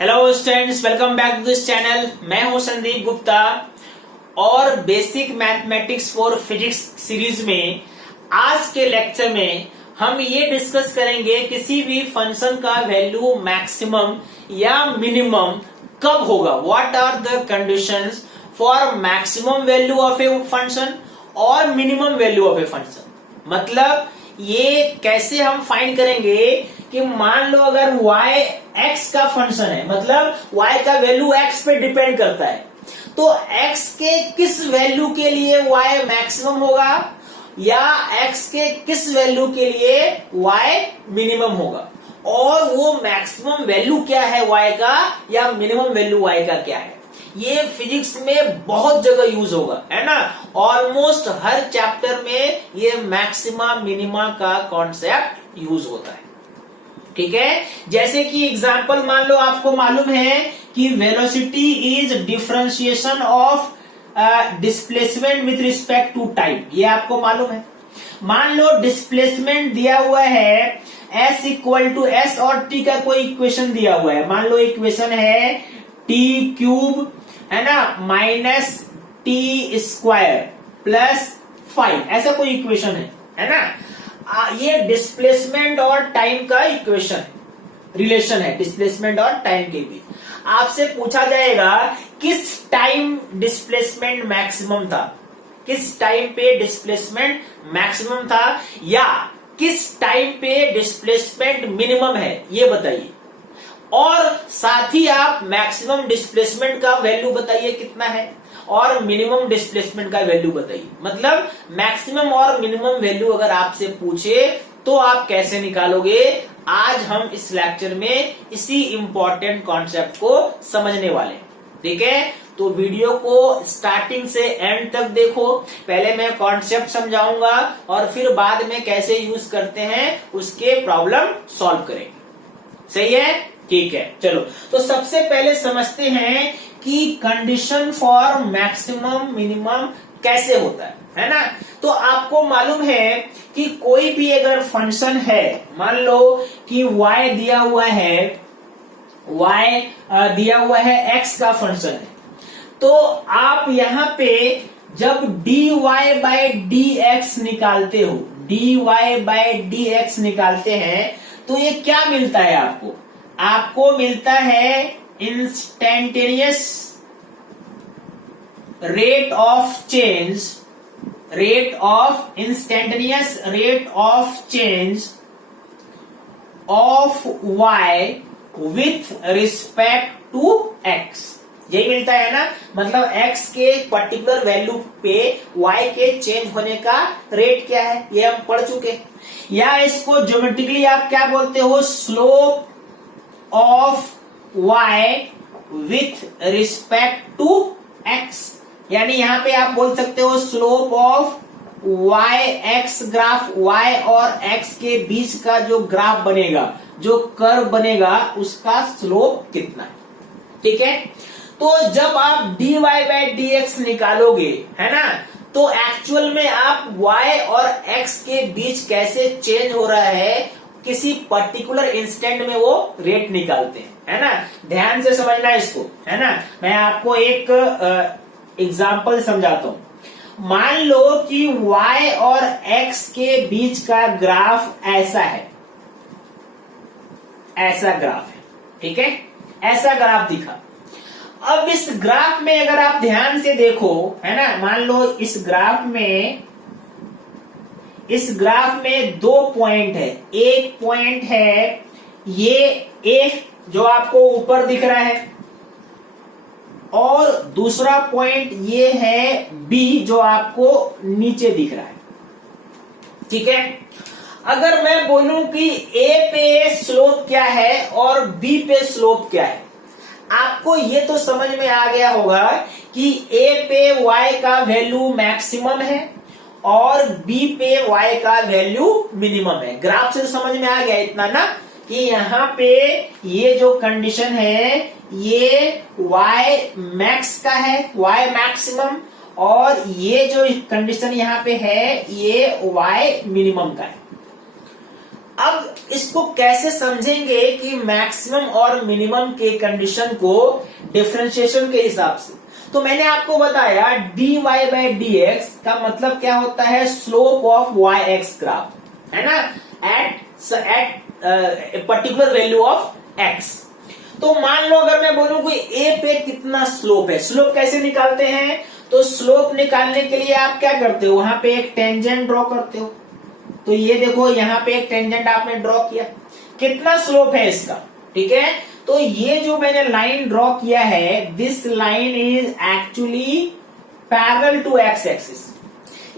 Hello students, welcome back to this channel. मैं हूं संदीप गुप्ता और basic mathematics for physics series में आज के लेक्चर में हम ये डिस्कस करेंगे किसी भी फंक्शन का वैल्यू मैक्सिमम या मिनिमम कब होगा। What are the conditions for maximum value of a function और minimum value of a function. मतलब ये कैसे हम फाइंड करेंगे कि मान लो अगर y x का फंक्शन है, मतलब y का वैल्यू x पे डिपेंड करता है, तो x के किस वैल्यू के लिए y मैक्सिमम होगा या x के किस वैल्यू के लिए y मिनिमम होगा, और वो मैक्सिमम वैल्यू क्या है y का या मिनिमम वैल्यू y का क्या है। ये फिजिक्स में बहुत जगह यूज होगा, है ना। ऑलमोस्ट हर चैप्टर में ये मैक्सिमा मिनिमा का कॉन्सेप्ट यूज होता है, ठीक है। जैसे कि एग्जांपल मान लो, आपको मालूम है कि velocity is differentiation of displacement with respect to time, ये आपको मालूम है। मान लो डिस्प्लेसमेंट दिया हुआ है s इक्वल टू s और t का कोई इक्वेशन दिया हुआ है। मान लो इक्वेशन है t क्यूब, है ना, माइनस टी स्क्वायर प्लस 5, ऐसा कोई इक्वेशन है ना। ये डिस्प्लेसमेंट और टाइम का इक्वेशन रिलेशन है, डिस्प्लेसमेंट और टाइम के बीच। आपसे पूछा जाएगा किस टाइम डिस्प्लेसमेंट मैक्सिमम था, किस टाइम पे डिस्प्लेसमेंट मैक्सिमम था, या किस टाइम पे डिस्प्लेसमेंट मिनिमम है, ये बताइए। और साथ ही आप मैक्सिमम डिस्प्लेसमेंट का वैल्यू बताइए कितना है और मिनिमम डिस्प्लेसमेंट का वैल्यू बताइए। मतलब मैक्सिमम और मिनिमम वैल्यू अगर आपसे पूछे तो आप कैसे निकालोगे। आज हम इस लेक्चर में इसी इंपॉर्टेंट कॉन्सेप्ट को समझने वाले हैं, ठीक है। तो वीडियो को स्टार्टिंग से एंड तक देखो। पहले मैं कॉन्सेप्ट समझाऊंगा और फिर बाद में कैसे यूज करते हैं उसके प्रॉब्लम सॉल्व करेंगे, सही है, ठीक है। चलो, तो सबसे पहले समझते हैं कि कंडीशन फॉर मैक्सिमम मिनिमम कैसे होता है ना। तो आपको मालूम है कि कोई भी अगर फंक्शन है, मान लो कि y दिया हुआ है, y दिया हुआ है x का फंक्शन है, तो आप यहां पे जब dy बाय dx निकालते हो, dy बाय dx निकालते हैं, तो ये क्या मिलता है आपको? आपको मिलता है instantaneous rate of change, instantaneous rate of change of y with respect to x, यही मिलता है ना। मतलब x के पर्टिकुलर वैल्यू पे y के चेंज होने का रेट क्या है, ये हम पढ़ चुके। या इसको ज्योमेट्रिकली आप क्या बोलते हो, slope of y with respect to x, यानी यहां पे आप बोल सकते हो slope of y x graph, y और x के बीच का जो ग्राफ बनेगा, जो कर्व बनेगा, उसका स्लोप कितना है, ठीक है। तो जब आप dy बाय dx निकालोगे, है ना, तो एक्चुअल में आप y और x के बीच कैसे चेंज हो रहा है किसी पर्टिकुलर इंस्टेंट में वो रेट निकालते हैं, है ना। ध्यान से समझना इसको, है ना। मैं आपको एक एग्जांपल समझाता हूं। मान लो कि y और x के बीच का ग्राफ ऐसा है, ऐसा ग्राफ है, ठीक है, ऐसा ग्राफ दिखा। अब इस ग्राफ में अगर आप ध्यान से देखो, है ना, मान लो इस ग्राफ में दो पॉइंट है। एक पॉइंट है ये एक जो आपको ऊपर दिख रहा है, और दूसरा पॉइंट ये है बी जो आपको नीचे दिख रहा है, ठीक है। अगर मैं बोलूं कि ए पे स्लोप क्या है और बी पे स्लोप क्या है, आपको ये तो समझ में आ गया होगा कि ए पे y का वैल्यू मैक्सिमम है और b पे y का वैल्यू मिनिमम है। ग्राफ से समझ में आ गया इतना ना, कि यहाँ पे ये जो कंडीशन है ये y मैक्स का है, y मैक्सिमम, और ये जो कंडीशन यहाँ पे है ये y मिनिमम का है। अब इसको कैसे समझेंगे कि मैक्सिमम और मिनिमम के कंडीशन को डिफरेंशिएशन के हिसाब से। तो मैंने आपको बताया dy बाई डी एक्स का मतलब क्या होता है, slope of y x graph, है ना, at particular value of x. तो मान लो अगर मैं बोलूं कि ए पे कितना स्लोप है, स्लोप कैसे निकालते हैं, तो स्लोप निकालने के लिए आप क्या करते हो, वहां पे एक टेंजेंट ड्रॉ करते हो। तो ये देखो यहाँ पे एक टेंजेंट आपने ड्रॉ किया, कितना स्लोप है इसका, ठीक है। तो ये जो मैंने लाइन ड्रॉ किया है, this line is actually parallel to x axis,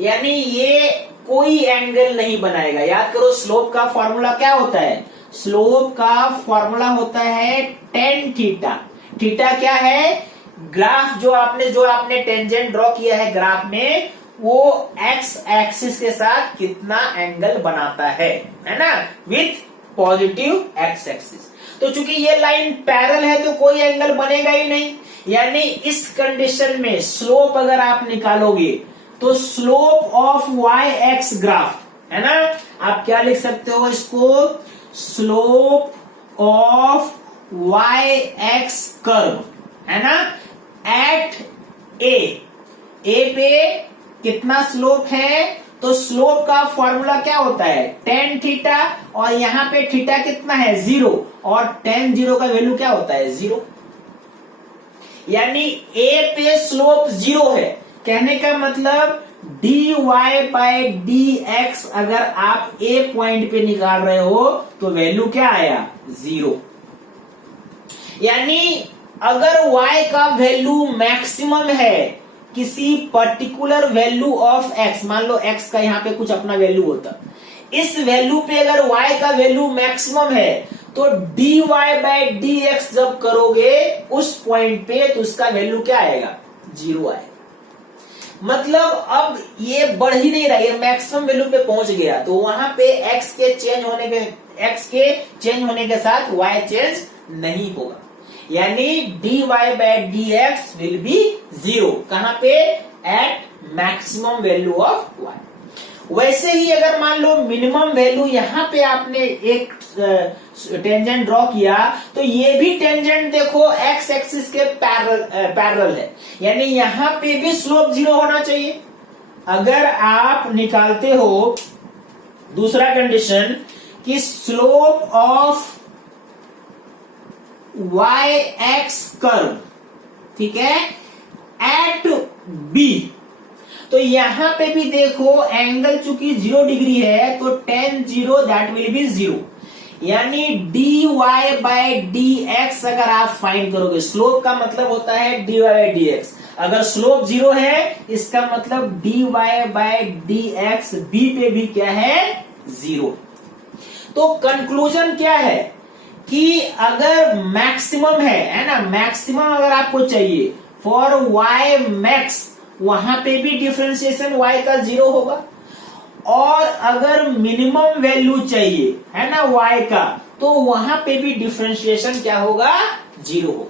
यानी ये कोई एंगल नहीं बनाएगा। याद करो स्लोप का फॉर्मूला क्या होता है, स्लोप का फॉर्मूला होता है टेन थीटा। थीटा क्या है, ग्राफ जो आपने टेंजेंट ड्रॉ किया है ग्राफ में, वो एक्स एक्सिस के साथ कितना एंगल बनाता है ना, विथ पॉजिटिव एक्स एक्सिस। तो चूंकि ये लाइन पैरेलल है तो कोई एंगल बनेगा ही नहीं, यानी इस कंडीशन में स्लोप अगर आप निकालोगे तो slope of y x graph, है ना, आप क्या लिख सकते हो इसको, slope of y x curve, है ना, एट ए पे कितना स्लोप है, तो स्लोप का फॉर्मूला क्या होता है टेन थीटा, और यहां पे थीटा कितना है 0, और टेन 0 का वैल्यू क्या होता है 0, यानी ए पे स्लोप 0 है। कहने का मतलब dy बाई डी एक्स अगर आप ए पॉइंट पे निकाल रहे हो तो वैल्यू क्या आया 0, यानी अगर y का वैल्यू मैक्सिमम है किसी पर्टिकुलर वैल्यू ऑफ x, मान लो x का यहाँ पे कुछ अपना वैल्यू होता, इस वैल्यू पे अगर y का वैल्यू मैक्सिमम है तो dy बाई डी एक्स जब करोगे उस पॉइंट पे तो उसका वैल्यू क्या आएगा 0 आएगा। मतलब अब ये बढ़ ही नहीं रहा, ये मैक्सिमम वैल्यू पे पहुंच गया, तो वहां पे x के चेंज होने के साथ y चेंज नहीं होगा, यानी dy by d x will be 0, कहां पे, at maximum value of y। वैसे ही अगर मान लो मिनिमम वैल्यू, यहां पे आपने एक टेंजेंट ड्रॉ किया, तो ये भी टेंजेंट देखो एक्स एक्सिस के पैरेलल है, यानी यहां पे भी स्लोप 0 होना चाहिए। अगर आप निकालते हो दूसरा कंडीशन कि slope of y x curve, ठीक है, एट बी, तो यहां पे भी देखो एंगल चूंकि 0 डिग्री है तो tan 0 दैट विल बी 0, यानी dy बाई डी एक्स अगर आप फाइंड करोगे, स्लोप का मतलब होता है dy बाई डी एक्स, अगर स्लोप 0 है इसका मतलब dy by d x b पे भी क्या है 0। तो कंक्लूजन क्या है कि अगर मैक्सिमम है ना, मैक्सिमम अगर आपको चाहिए फॉर y मैक्स, वहां पे भी डिफरेंशिएशन y का 0 होगा, और अगर मिनिमम वैल्यू चाहिए है ना y का, तो वहां पे भी डिफरेंशिएशन क्या होगा 0 होगा,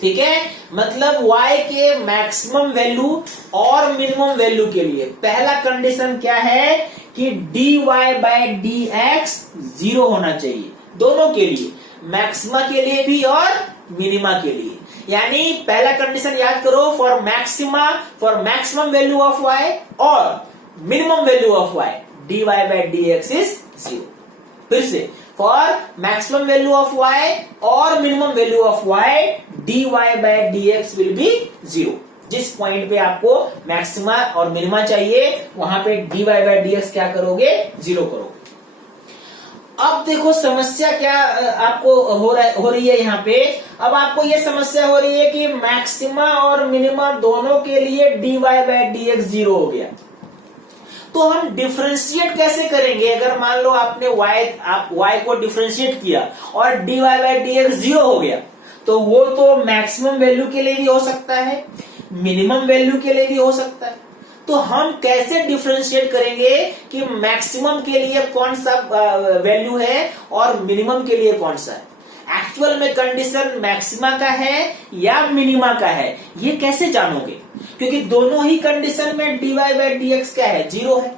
ठीक है। मतलब y के मैक्सिमम वैल्यू और मिनिमम वैल्यू के लिए पहला कंडीशन क्या है कि dy बाई डी एक्स 0 होना चाहिए, दोनों के लिए, मैक्सिमा के लिए भी और मिनिमा के लिए। यानी पहला कंडीशन याद करो, for maximum value of y और minimum value of y, dy by d x is 0। फिर से, for maximum value of y और minimum value of y, dy by d x will be 0। जिस पॉइंट पे आपको maxima और minima चाहिए वहां पे dy बाई डी एक्स क्या करोगे 0 करोगे। अब देखो समस्या क्या आपको हो रही है यहाँ पे, अब आपको ये समस्या हो रही है कि मैक्सिमा और मिनिमा दोनों के लिए dy बाई डी एक्स 0 हो गया, तो हम डिफरेंशिएट कैसे करेंगे। अगर मान लो आपने y को डिफरेंशिएट किया और dy बाई डी एक्स 0 हो गया, तो वो तो मैक्सिमम वैल्यू के लिए भी हो सकता है, मिनिमम वैल्यू के लिए भी हो सकता है। तो हम कैसे डिफरेंशिएट करेंगे कि मैक्सिमम के लिए कौन सा वैल्यू है और मिनिमम के लिए कौन सा है। एक्चुअल में कंडीशन मैक्सिमा का है या मिनिमा का है, ये कैसे जानोगे, क्योंकि दोनों ही कंडीशन में dy बाई डी एक्स क्या है 0 है,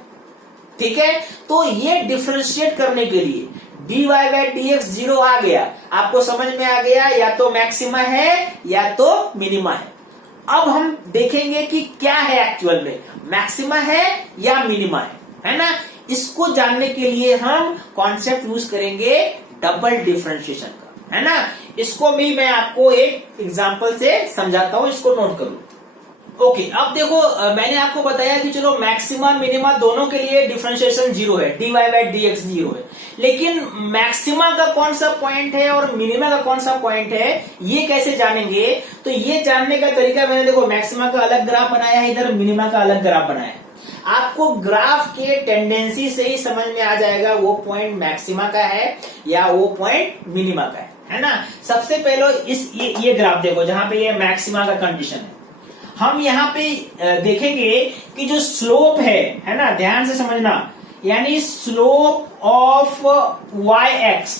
ठीक है। तो ये डिफरेंशिएट करने के लिए dy बाई dx 0 आ गया, आपको समझ में आ गया, या तो मैक्सिमा है या तो मिनिमा है। अब हम देखेंगे कि क्या है एक्चुअल में, मैक्सिमा है या मिनिमा है ना। इसको जानने के लिए हम कॉन्सेप्ट यूज करेंगे डबल डिफरेंशिएशन का, है ना। इसको भी मैं आपको एक एग्जांपल से समझाता हूं, इसको नोट करो। ओके, अब देखो मैंने आपको बताया कि चलो मैक्सिमा मिनिमा दोनों के लिए डिफरेंशिएशन 0 है, dy बाई dx 0 है, लेकिन मैक्सिमा का कौन सा पॉइंट है और मिनिमा का कौन सा पॉइंट है, ये कैसे जानेंगे। तो ये जानने का तरीका मैंने देखो मैक्सिमा का अलग ग्राफ बनाया है, इधर मिनिमा का अलग ग्राफ बनाया है। आपको ग्राफ के टेंडेंसी से ही समझ में आ जाएगा वो पॉइंट मैक्सिमा का है या वो पॉइंट मिनिमा का है ना। सबसे पहले ये ग्राफ देखो जहां पे ये मैक्सिमा का कंडीशन है। हम यहाँ पे देखेंगे कि जो स्लोप है ना, ध्यान से समझना, यानी स्लोप ऑफ वाई एक्स,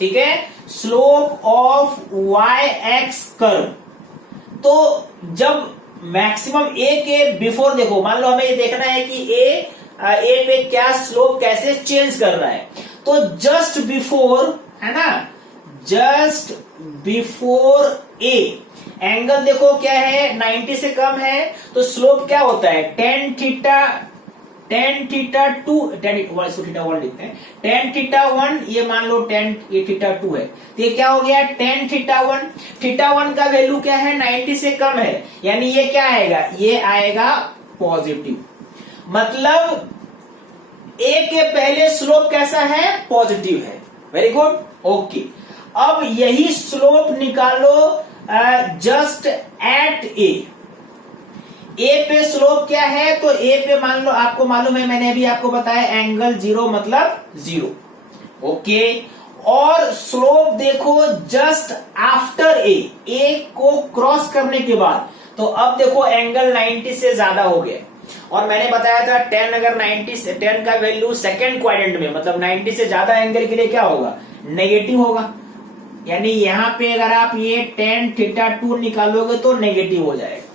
ठीक है, slope of y x curve. तो जब मैक्सिमम ए के बिफोर देखो, मान लो हमें ये देखना है कि ए पे क्या स्लोप कैसे चेंज कर रहा है, तो जस्ट बिफोर, है ना, जस्ट बिफोर ए एंगल देखो क्या है, 90 से कम है, तो स्लोप क्या होता है, tan थीटा 2, इसको थीटा 1 लिखते हैं, tan थीटा 1, ये मान लो ये थीटा 2 है, तो ये क्या हो गया tan थीटा 1। थीटा 1 का वैल्यू क्या है, 90 से कम है, यानी ये क्या आएगा, ये आएगा पॉजिटिव। मतलब ए के पहले स्लोप कैसा है, पॉजिटिव है। Very good, okay. अब यही स्लोप निकालो जस्ट एट ए पे स्लोप क्या है, तो ए पे मान लो, आपको मालूम है, मैंने अभी आपको बताया एंगल 0 मतलब 0, ओके। और स्लोप देखो जस्ट आफ्टर ए को क्रॉस करने के बाद, तो अब देखो एंगल 90 से ज्यादा हो गया। और मैंने बताया था 10 अगर 90 से 10 का वैल्यू सेकेंड क्वाड्रेंट में, मतलब 90 से ज्यादा एंगल के लिए क्या होगा, नेगेटिव होगा। यानी यहाँ पे अगर आप ये tan थीटा 2 निकालोगे तो नेगेटिव हो जाएगा।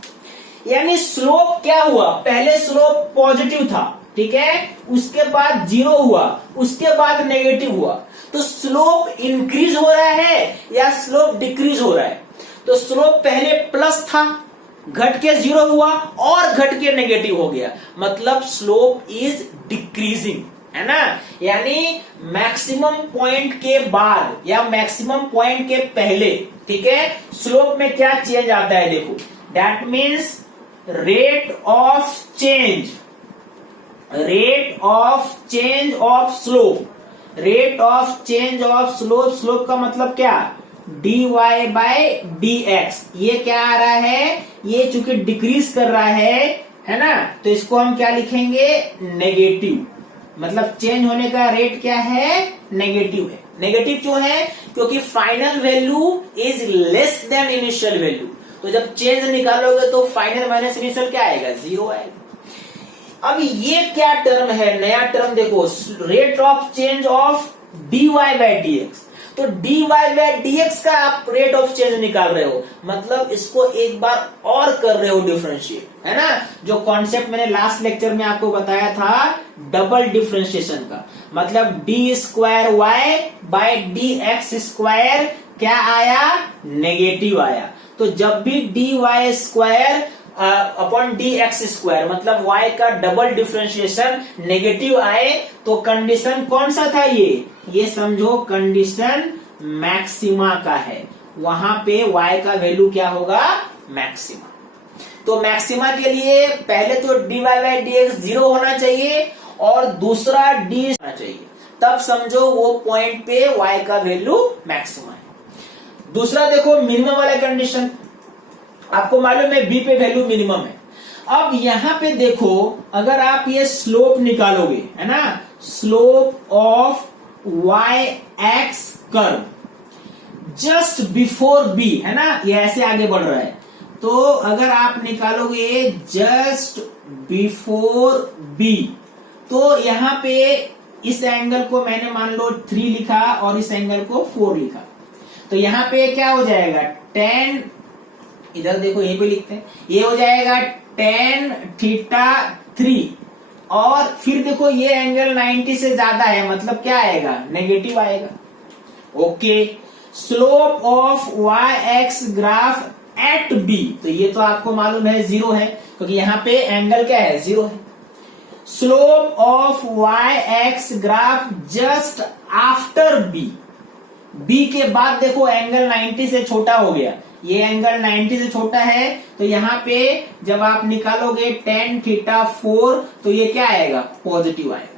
यानी स्लोप क्या हुआ, पहले स्लोप पॉजिटिव था, ठीक है, उसके बाद 0 हुआ, उसके बाद नेगेटिव हुआ। तो स्लोप इंक्रीज हो रहा है या स्लोप डिक्रीज हो रहा है। तो स्लोप पहले प्लस था, घट के 0 हुआ और घट के नेगेटिव हो गया, मतलब स्लोप इज डिक्रीजिंग, है ना। यानी मैक्सिमम पॉइंट के बाद या मैक्सिमम पॉइंट के पहले, ठीक है, स्लोप में क्या चेंज आता है देखो, that means rate of change of slope, rate of change of slope. Slope का मतलब क्या, dy बाई dx। ये क्या आ रहा है, ये चूंकि डिक्रीज कर रहा है ना, तो इसको हम क्या लिखेंगे, नेगेटिव। मतलब चेंज होने का रेट क्या है, नेगेटिव है। नेगेटिव क्यों है, क्योंकि final value is less than initial value. तो जब चेंज निकालोगे तो फाइनल माइनस इनिशियल क्या आएगा, 0 आएगा। अब ये क्या टर्म है, नया टर्म देखो, rate of change of dy by dx। तो dy बाई dx का आप रेट ऑफ चेंज निकाल रहे हो, मतलब इसको एक बार और कर रहे हो डिफरेंशिएट, है ना। जो कॉन्सेप्ट मैंने लास्ट लेक्चर में आपको बताया था डबल डिफरेंशिएशन का, मतलब d square y by d x square क्या आया, नेगेटिव आया। तो जब भी d y square upon d x square, मतलब y का डबल डिफरेंशिएशन नेगेटिव आए, तो कंडीशन कौन सा था, ये समझो कंडीशन मैक्सिमा का है। वहां पे y का वैल्यू क्या होगा, मैक्सिमा। तो मैक्सिमा के लिए पहले तो dy बाई dx 0 होना चाहिए और दूसरा d होना चाहिए, तब समझो वो पॉइंट पे y का वैल्यू मैक्सिमा है। दूसरा देखो मिनिमम वाला कंडीशन, आपको मालूम है b पे वैल्यू मिनिमम है। अब यहां पे देखो, अगर आप ये स्लोप निकालोगे, है ना, slope of y x curve just before b, है ना, ये ऐसे आगे बढ़ रहा है, तो अगर आप निकालोगे जस्ट बिफोर b, तो यहां पे इस एंगल को मैंने मान लो 3 लिखा और इस एंगल को 4 लिखा, तो यहां पे क्या हो जाएगा, tan, इधर देखो यहीं पे लिखते हैं, ये हो जाएगा tan थीटा 3 और फिर देखो ये एंगल 90 से ज्यादा है, मतलब क्या आएगा, नेगेटिव आएगा। Okay, slope of y x graph at b, तो ये तो आपको मालूम है 0 है, क्योंकि यहाँ पे एंगल क्या है, 0 है। Slope of y x graph just after b, b के बाद देखो एंगल 90 से छोटा हो गया, ये एंगल 90 से छोटा है, तो यहाँ पे जब आप निकालोगे tan थीटा 4 तो ये क्या आएगा, पॉजिटिव आएगा।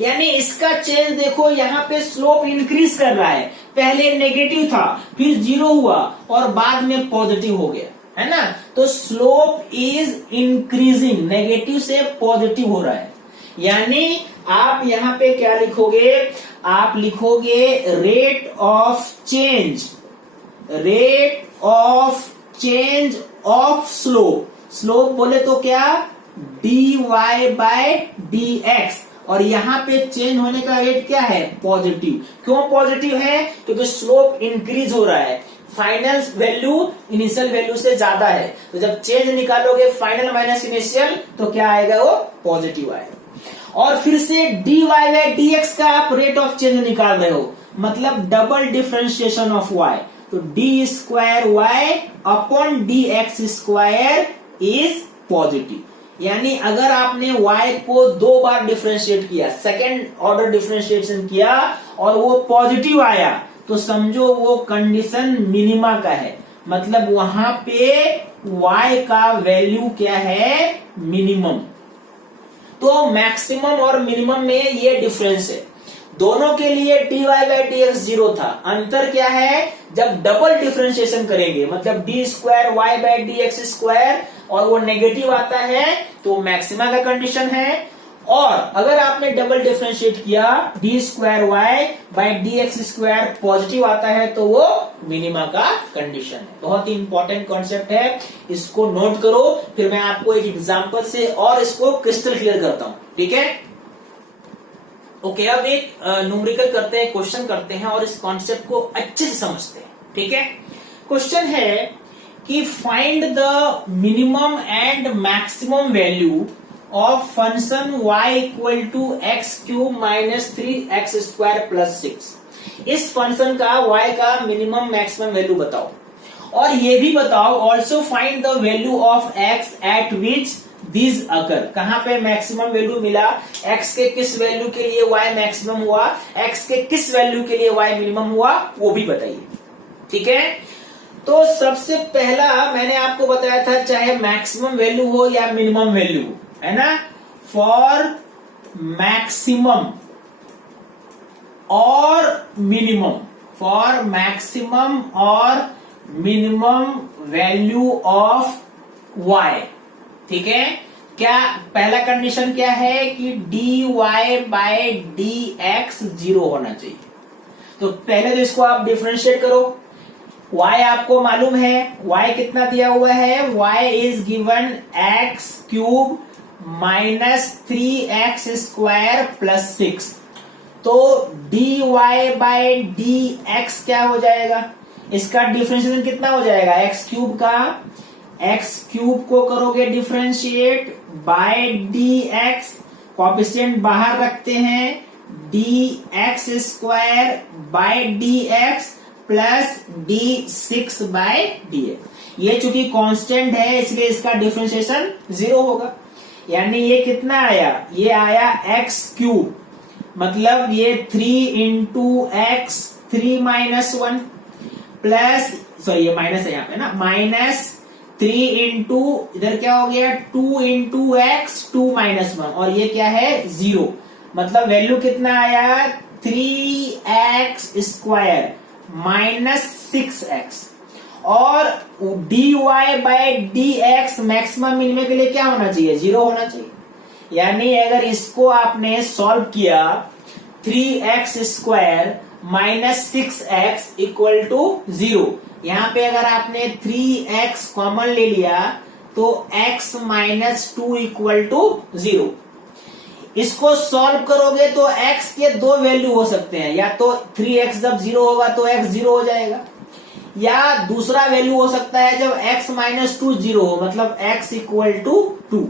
यानी इसका चेंज देखो, यहाँ पे स्लोप इंक्रीज कर रहा है, पहले नेगेटिव था, फिर 0 हुआ और बाद में पॉजिटिव हो गया, है ना। तो स्लोप इज इंक्रीजिंग, नेगेटिव से पॉजिटिव हो रहा है। यानी आप यहाँ पे क्या लिखोगे, आप लिखोगे rate of change, rate of change of slope, slope बोले तो क्या, dy बाय dx, और यहाँ पे चेंज होने का रेट क्या है, पॉजिटिव। क्यों पॉजिटिव है, क्योंकि स्लोप इंक्रीज हो रहा है, फाइनल वैल्यू इनिशियल वैल्यू से ज्यादा है, तो जब चेंज निकालोगे फाइनल माइनस इनिशियल तो क्या आएगा, वो पॉजिटिव आएगा। और फिर से dy बाय dx का आप रेट ऑफ चेंज निकाल रहे हो, मतलब डबल डिफरेंशिएशन ऑफ y, तो d square y upon d x square is positive. यानी अगर आपने y को 2 बार डिफरेंशिएट किया, सेकेंड ऑर्डर डिफरेंशिएशन किया और वो पॉजिटिव आया, तो समझो वो कंडीशन मिनिमा का है, मतलब वहां पे y का वैल्यू क्या है, मिनिमम। तो मैक्सिमम और मिनिमम में ये डिफरेंस है, दोनों के लिए dy बाई dx 0 था। अंतर क्या है, जब डबल डिफरेंशिएशन करेंगे, मतलब d square y by d x square, और वो नेगेटिव आता है तो मैक्सिमा का कंडीशन है, और अगर आपने डबल डिफरेंशिएट किया d square y by d x square positive आता है तो वो मिनिमा का कंडीशन है। बहुत ही इंपॉर्टेंट कॉन्सेप्ट है, इसको नोट करो, फिर मैं आपको एक एग्जांपल से और इसको क्रिस्टल क्लियर करता हूं, ठीक है। ओके, अब एक न्यूमेरिकल करते हैं, क्वेश्चन करते हैं और इस कॉन्सेप्ट को अच्छे से समझते हैं, ठीक है। क्वेश्चन है कि find the minimum and maximum value of function y equal to x cube minus 3x square plus 6। इस फंक्शन का y का मिनिमम मैक्सिमम वैल्यू बताओ, और ये भी बताओ also find the value of x eight which this अकर। कहां पे मैक्सिमम वैल्यू मिला, x के किस वैल्यू के लिए y मैक्सिमम हुआ, x के किस वैल्यू के लिए y मिनिमम हुआ, वो भी बताइए, ठीक है। तो सबसे पहला मैंने आपको बताया था, चाहे मैक्सिमम वैल्यू हो या मिनिमम वैल्यू हो, है ना, फॉर मैक्सिमम और मिनिमम, फॉर मैक्सिमम और मिनिमम वैल्यू ऑफ y, ठीक है। क्या पहला कंडीशन क्या है कि dy बाय dx 0 होना चाहिए। तो पहले तो इसको आप डिफरेंशिएट करो, y आपको मालूम है, y कितना दिया हुआ है, y is given x cube minus 3x square plus 6। तो dy बाय dx क्या हो जाएगा, इसका डिफरेंशिएशन कितना हो जाएगा, x क्यूब का, x क्यूब को करोगे डिफरेंशिएट बाय dx, कोएफिशिएंट बाहर रखते हैं, dx square by dx plus d6 by dx। ये चूंकि कांस्टेंट है इसलिए इसका डिफरेंशिएशन 0 होगा। यानी ये कितना आया, ये आया x क्यूब, मतलब ये 3 into x 3 minus 1 plus, sorry ये माइनस है यहाँ पे ना, माइनस 3 इंटू इधर क्या हो गया 2 इंटू एक्स 2 माइनस 1, और ये क्या है 0, मतलब वैल्यू कितना आया 3x स्क्वायर माइनस 6x। और dy by dx maximum minimum के लिए क्या होना चाहिए, 0 होना चाहिए। यानी अगर इसको आपने सॉल्व किया 3x square minus 6x equal to 0, यहाँ पे अगर आपने 3x कॉमन ले लिया तो x माइनस 2 इक्वल टू 0। इसको सॉल्व करोगे तो x के 2 वैल्यू हो सकते हैं, या तो 3x जब 0 होगा तो x 0 हो जाएगा, या दूसरा वैल्यू हो सकता है जब x माइनस 2 0 हो, मतलब x इक्वल टू 2।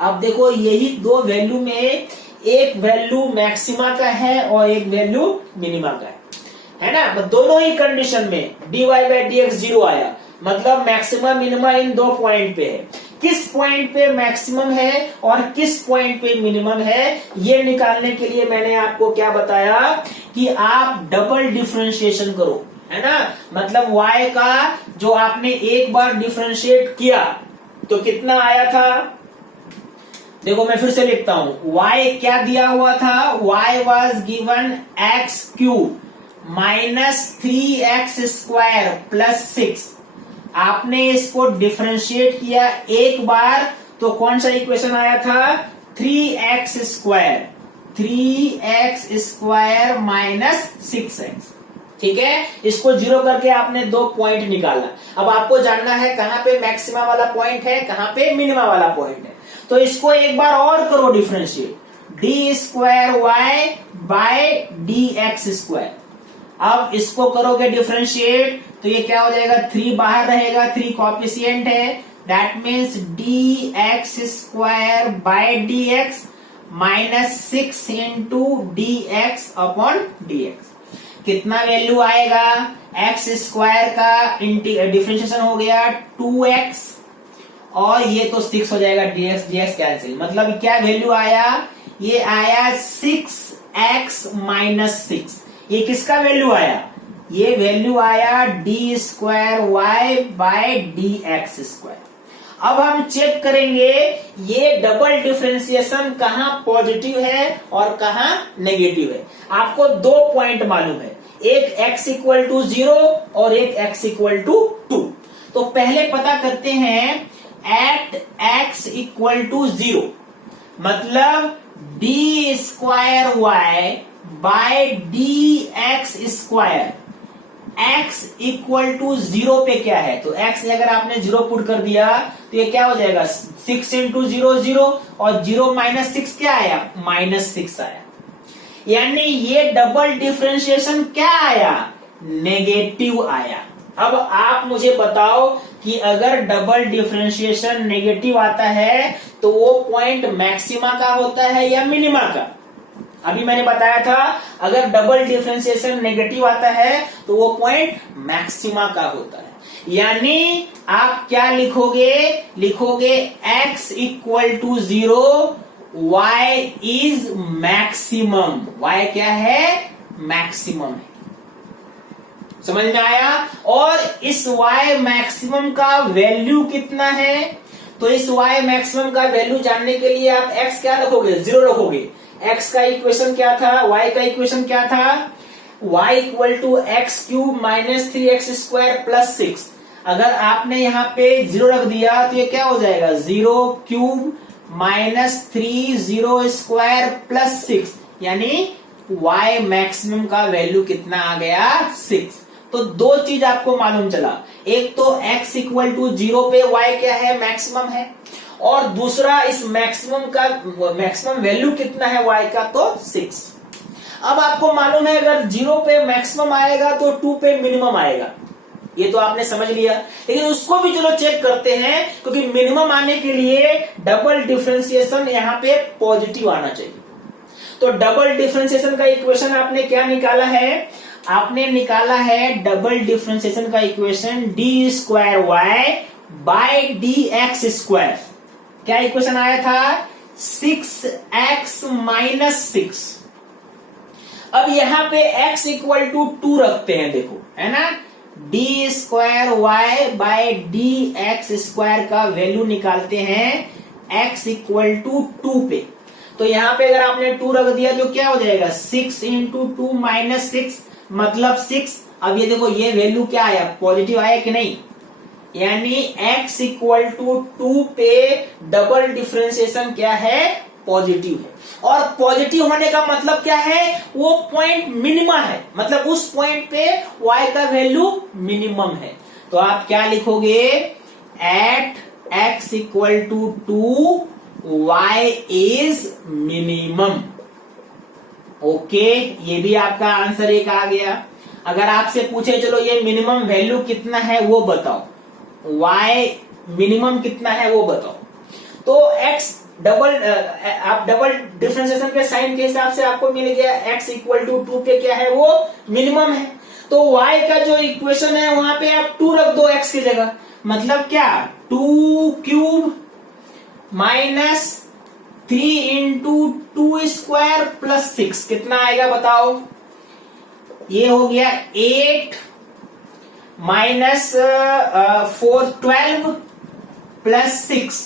अब देखो यही दो वैल्यू में एक वैल्यू मैक्सिमा का है और एक वैल्यू मिनिमा का है ना। तो दोनों ही कंडीशन में dy/dx 0 आया, मतलब मैक्सिमम मिनिमा इन दो पॉइंट पे है। किस पॉइंट पे मैक्सिमम है और किस पॉइंट पे मिनिमम है, ये निकालने के लिए मैंने आपको क्या बताया कि आप डबल डिफरेंशिएशन करो, है ना। मतलब y का जो आपने एक बार डिफरेंशिएट किया तो कितना आया था, देखो मैं फिर से लिखता हूं। y क्या दिया हुआ था, y was given x cube minus 3x square plus 6। आपने इसको डिफरेंशिएट किया एक बार तो कौन सा इक्वेशन आया था, 3x स्क्वायर माइनस 6x। ठीक है, इसको जीरो करके आपने दो पॉइंट निकाला। अब आपको जानना है कहां पे मैक्सिमा वाला पॉइंट है, कहां पे मिनिमा वाला पॉइंट है। तो इसको एक बार और करो differentiate, d square y by d x square. अब इसको करोगे डिफरेंशिएट तो ये क्या हो जाएगा, 3 बाहर रहेगा, 3 कॉफिशिएंट है, that means D x square by d x minus 6 into D x upon d x. कितना वैल्यू आएगा, एक्स स्क्वायर का डिफरेंशिएशन हो गया 2x और ये तो 6 हो जाएगा, dx कैंसिल। मतलब क्या वैल्यू आया, ये आया 6x माइनस 6। ये किसका वैल्यू आया, ये वैल्यू आया d square y by d x square. अब हम चेक करेंगे ये डबल डिफरेंशिएशन कहां पॉजिटिव है और कहां नेगेटिव है। आपको दो पॉइंट मालूम है, एक x इक्वल टू 0 और एक x इक्वल टू 2। तो पहले पता करते हैं एट x इक्वल टू 0, मतलब d square y by d x square. x equal to 0 पे क्या है, तो x अगर आपने 0 पुट कर दिया तो ये क्या हो जाएगा, 6 इंटू 0 0 और 0 माइनस 6 क्या आया, माइनस 6 आया। यानी ये डबल डिफरेंशिएशन क्या आया, नेगेटिव आया। अब आप मुझे बताओ कि अगर डबल डिफरेंशिएशन नेगेटिव आता है तो वो पॉइंट मैक्सिमा का होता है या मिनिमा का। अभी मैंने बताया था अगर डबल डिफरेंशिएशन नेगेटिव आता है तो वो पॉइंट मैक्सिमा का होता है। यानी आप क्या लिखोगे, लिखोगे x equal to 0, y is maximum. y क्या है, मैक्सिमम है। समझ में आया। और इस y मैक्सिमम का वैल्यू कितना है, तो इस y मैक्सिमम का वैल्यू जानने के लिए आप x क्या रखोगे, 0 रखोगे। x का इक्वेशन क्या था, y का इक्वेशन क्या था, y equal to x cube minus 3x square plus 6। अगर आपने यहाँ पे 0 रख दिया तो ये क्या हो जाएगा, 0 क्यूब माइनस 3 0 स्क्वायर प्लस 6, यानी y मैक्सिमम का वैल्यू कितना आ गया, 6। तो दो चीज आपको मालूम चला, एक तो x इक्वल टू 0 पे y क्या है, मैक्सिमम है, और दूसरा इस मैक्सिमम का मैक्सिमम वैल्यू कितना है y का, तो 6। अब आपको मालूम है अगर 0 पे मैक्सिमम आएगा तो 2 पे मिनिमम आएगा, ये तो आपने समझ लिया। लेकिन उसको भी चलो चेक करते हैं, क्योंकि मिनिमम आने के लिए डबल डिफरेंशिएशन यहाँ पे पॉजिटिव आना चाहिए। तो डबल डिफरेंशिएशन का इक्वेशन आपने क्या निकाला है, आपने निकाला है डबल डिफरेंशिएशन का equation d square y by d x square. क्या इक्वेशन आया था, 6x माइनस 6। अब यहां पे x इक्वल टू 2 रखते हैं, देखो है ना, d square y by d x square का वैल्यू निकालते हैं x इक्वल टू 2 पे। तो यहां पे अगर आपने 2 रख दिया तो क्या हो जाएगा, 6 इंटू 2 माइनस 6 मतलब 6। अब ये देखो ये वैल्यू क्या आया, पॉजिटिव आया कि नहीं, यानी x इक्वल टू 2 पे डबल डिफरेंशिएशन क्या है, पॉजिटिव है। और पॉजिटिव होने का मतलब क्या है, वो पॉइंट मिनिमा है, मतलब उस पॉइंट पे y का वैल्यू मिनिमम है। तो आप क्या लिखोगे, at x equal to 2 y is minimum. Okay, ये भी आपका आंसर एक आ गया। अगर आपसे पूछे चलो ये मिनिमम वैल्यू कितना है वो बताओ, y मिनिमम कितना है वो बताओ, तो x आप डबल डिफरेंशिएशन के साइन के हिसाब से आपको मिल गया x इक्वल टू 2 पे क्या है, वो मिनिमम है। तो y का जो इक्वेशन है वहां पे आप 2 रख दो x की जगह, मतलब क्या 2 cube minus 3 into 2 square plus 6 कितना आएगा बताओ। ये हो गया 8 माइनस 4 12 प्लस 6,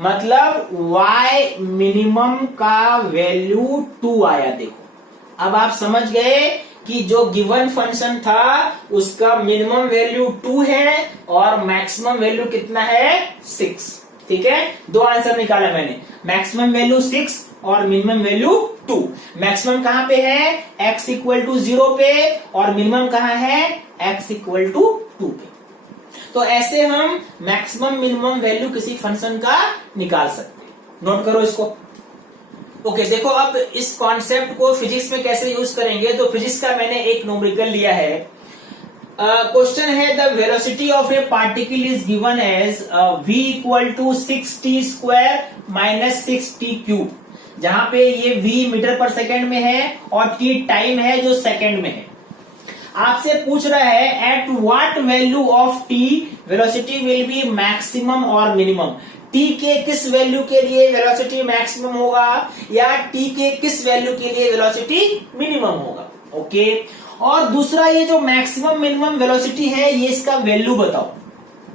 मतलब y मिनिमम का वैल्यू 2 आया। देखो अब आप समझ गए कि जो गिवन फंक्शन था उसका मिनिमम वैल्यू 2 है और मैक्सिमम वैल्यू कितना है 6। ठीक है, दो आंसर निकाला मैंने, मैक्सिमम वैल्यू 6 और मिनिमम वैल्यू 2। मैक्सिमम कहां पे है, x इक्वल टू 0 पे, और मिनिमम कहां है, x इक्वल टू 2 पे। तो ऐसे हम मैक्सिमम मिनिमम वैल्यू किसी फंक्शन का निकाल सकते हैं। नोट करो इसको। ओके, देखो अब इस कॉन्सेप्ट को फिजिक्स में कैसे यूज करेंगे। तो फिजिक्स का मैंने एक न्यूमेरिकल लिया है। क्वेश्चन है the velocity of a particle is given as v equal to 6t square minus 6t cube, जहां पे ये v मीटर पर सेकेंड में है और t टाइम है जो सेकेंड में है। आपसे पूछ रहा है at what value of t velocity will be maximum और मिनिमम। t के किस वैल्यू के लिए वेलोसिटी मैक्सिमम होगा या t के किस वैल्यू के लिए वेलोसिटी मिनिमम होगा। ओके, और दूसरा ये जो मैक्सिमम मिनिमम वेलोसिटी है ये इसका वैल्यू बताओ।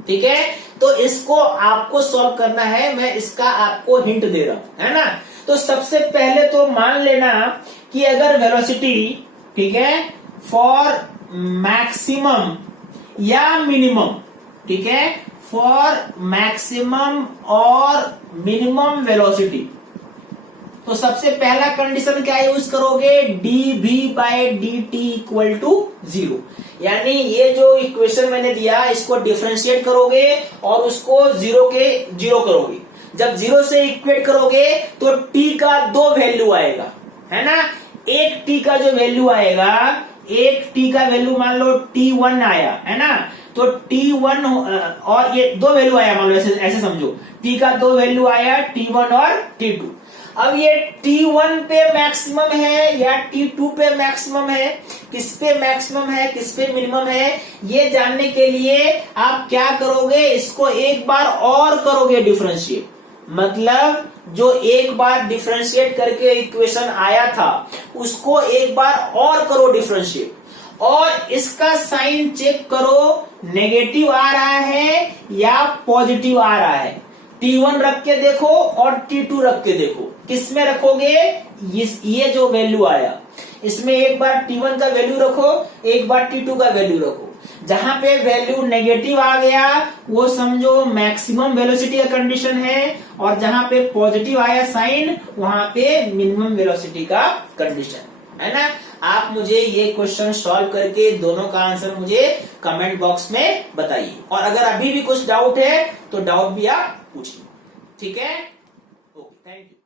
ठीक है, तो इसको आपको सॉल्व करना है, मैं इसका आपको हिंट दे रहा हूं, है ना। तो सबसे पहले तो मान लेना कि अगर वेलोसिटी, ठीक है, फॉर मैक्सिमम या मिनिमम, ठीक है, फॉर मैक्सिमम और मिनिमम वेलोसिटी, तो सबसे पहला कंडीशन क्या यूज करोगे, dv by dt equal to 0। यानी ये जो इक्वेशन मैंने दिया इसको डिफरेंशिएट करोगे और उसको 0 के 0 करोगे। जब 0 से इक्वेट करोगे तो t का 2 वैल्यू आएगा, है ना। एक t का जो वैल्यू आएगा, एक t का वैल्यू मान लो t1 आया, है ना। तो t1 और ये 2 वैल्यू आया, मान लो ऐसे समझो, t का 2 वैल्यू आया, t1 और t2। अब ये t1 पे मैक्सिमम है या t2 पे मैक्सिमम है, किस पे मैक्सिमम है किस पे मिनिमम है, ये जानने के लिए आप क्या करोगे, इसको एक बार और करोगे डिफरेंशिएट। मतलब जो एक बार डिफरेंशिएट करके इक्वेशन आया था उसको एक बार और करो डिफरेंशिएट, और इसका साइन चेक करो, नेगेटिव आ रहा है या पॉजिटिव आ रहा है। t1 रख के देखो और t2 रख के देखो, किसमें रखोगे, ये जो वैल्यू आया इसमें एक बार t1 का वैल्यू रखो, एक बार t2 का वैल्यू रखो। जहां पे वैल्यू नेगेटिव आ गया वो समझो मैक्सिमम वेलोसिटी का कंडीशन है, और जहां पे पॉजिटिव आया साइन वहां पे मिनिमम वेलोसिटी का कंडीशन, है ना। आप मुझे ये क्वेश्चन सॉल्व करके दोनों का आंसर मुझे कमेंट बॉक्स में बताइए, और अगर अभी भी कुछ डाउट है तो डाउट भी आप पूछिए। ठीक है, ओके, थैंक यू।